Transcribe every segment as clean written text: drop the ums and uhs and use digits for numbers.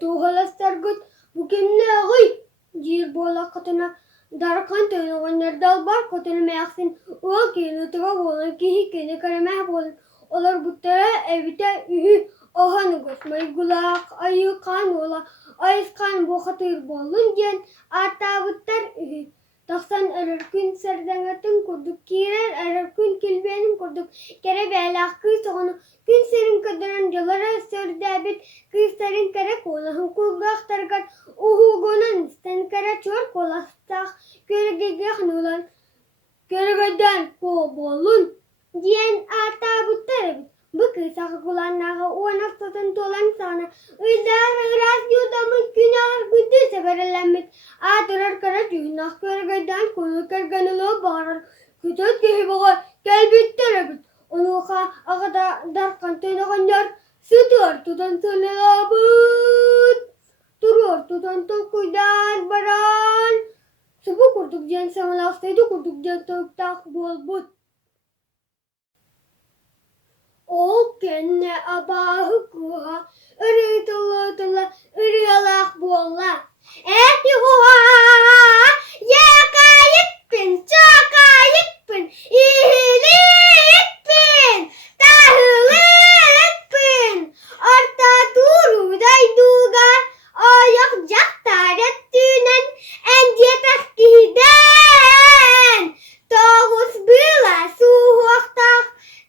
tuhalastargut bukimnagay jirbola katına darkan tönüğünler dalbar katını meyaksin o kilotuğa bolan kihi kene karamah bolan olar buttara evite ühü ohanı gosmay gulak ayı kan ola ayız kan bu hatır bolun gen ata buttar ühü Taksan ererkün serdengatın kurduk kirer ererkün kilbenin kurduk kere belak kız onu gün serin kadaran jalara serdabit kız serin kere kolahın kulgah targar uhu gonan isten kere çor kolahtak körgegah nulan körgeden ko bolun diyen ata buttar bu kız akulannaga uanak satan tolan sana uydar rasyodamın günah gündüz seferlenmek Adalar kara düğünak körgeden konu kerganılı bağırır. Kütüt gehi bağa gel bittere bit. Onu ağada darkan tönağanlar sütür tutan tönelabıt. Durur tutan tokuydan baran. Subu kurduk jen samalastaydı kurduk jen toktak bol but. O kenne abahı kuha. Iri tula tula iri alak bolla. Yuhuha, yakayıkpın, çakayıkpın, iyilikpın, tahılıkpın, orta turu dayduga, ayak jaktaret dünen, encetak giden, toğuz bila suhaktak,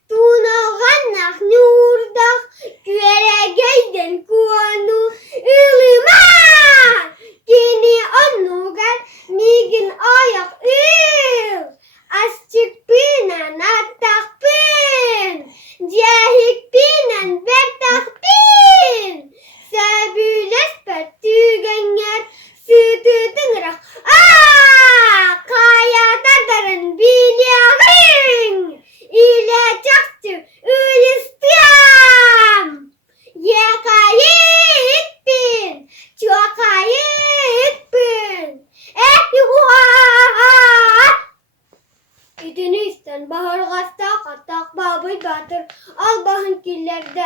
tunagannak nurdak, güere geyden kuanu, ılıman. Kini onugan migin ayak il ascik pinan atak pin jahik pinan bertak pin sabüles pertügenyer sütü tengrak kaya tardaran bilyagin ile çaktı ülistiam yakayik pin çuakayik pin yuhuha İdini isten bahar gasta katak babay batır al bahın killerde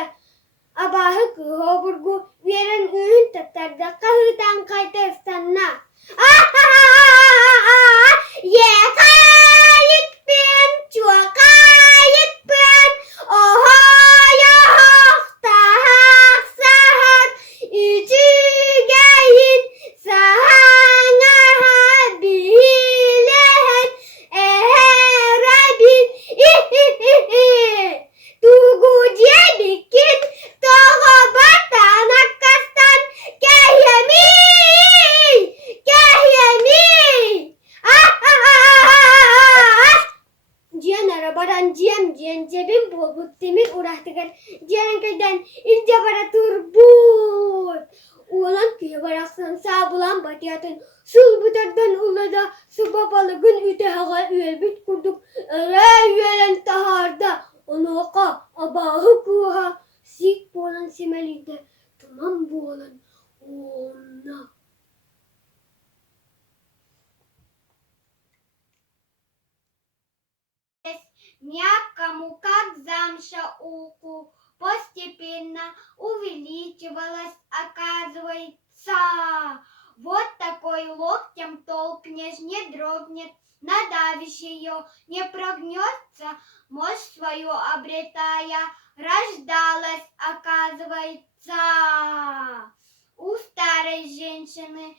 abahı kıho burgu veren ün tatarda kahıdan kaytarsanna yakayik pin çuakayik pin oha yok tahak sahat İçigayin sahanaha bilehen eherabin Tugu jebikin togo batan akastan kehyemi Jian arabadan jian cebim bobut temir urahtıkan jian kaydan ince para turbut Ulan kiye baraksan sağ bulan batiyatın sul butardan ulada subabalıgın ütehaga üelbit kurduk Ere üelen taharda onu oka abahı kuha sik bolan semelide tamam bolan ona Мягкому, как замша уху, постепенно увеличивалась, оказывается. Вот такой локтем толкнешь, не дрогнет, надавишь ее, не прогнется, мощь свою обретая, рождалась, оказывается. У старой женщины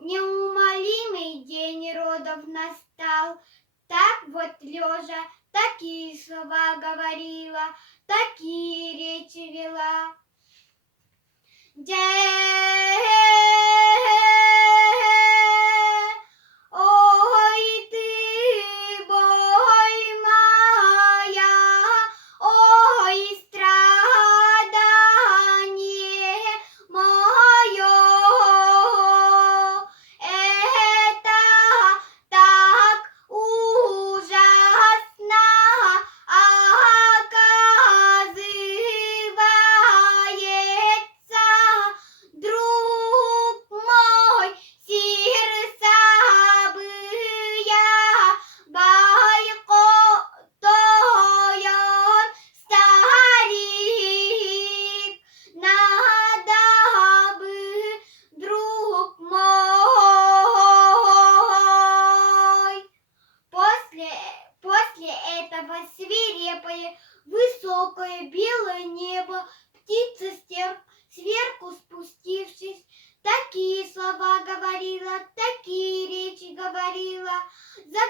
неумолимый день родов настал. Так вот лежа, такие слова говорила, такие речи вела. Ой ты, боль моя, ой страдание мое. Это так ужасно оказывается, друг мой.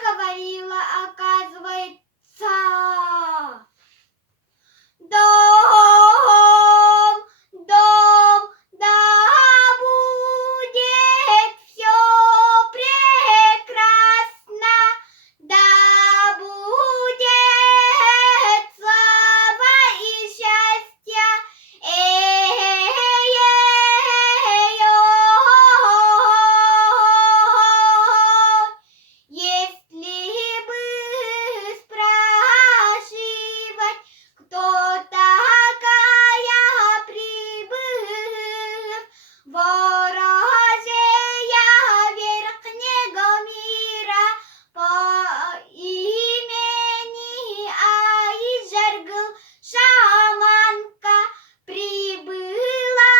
говорила, оказывается. Дом, дом, да будет все прекрасно, да будет слава и счастье. Если бы спрашивать, кто такая прибыв, ворожея верхнего мира по имени Айжаргыл, шаманка, прибыла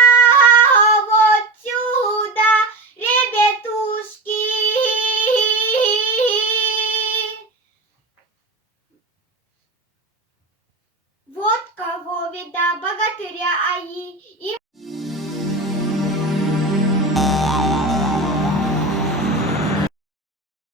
вот сюда, ребятушки. Вот кого вида богатыря Аи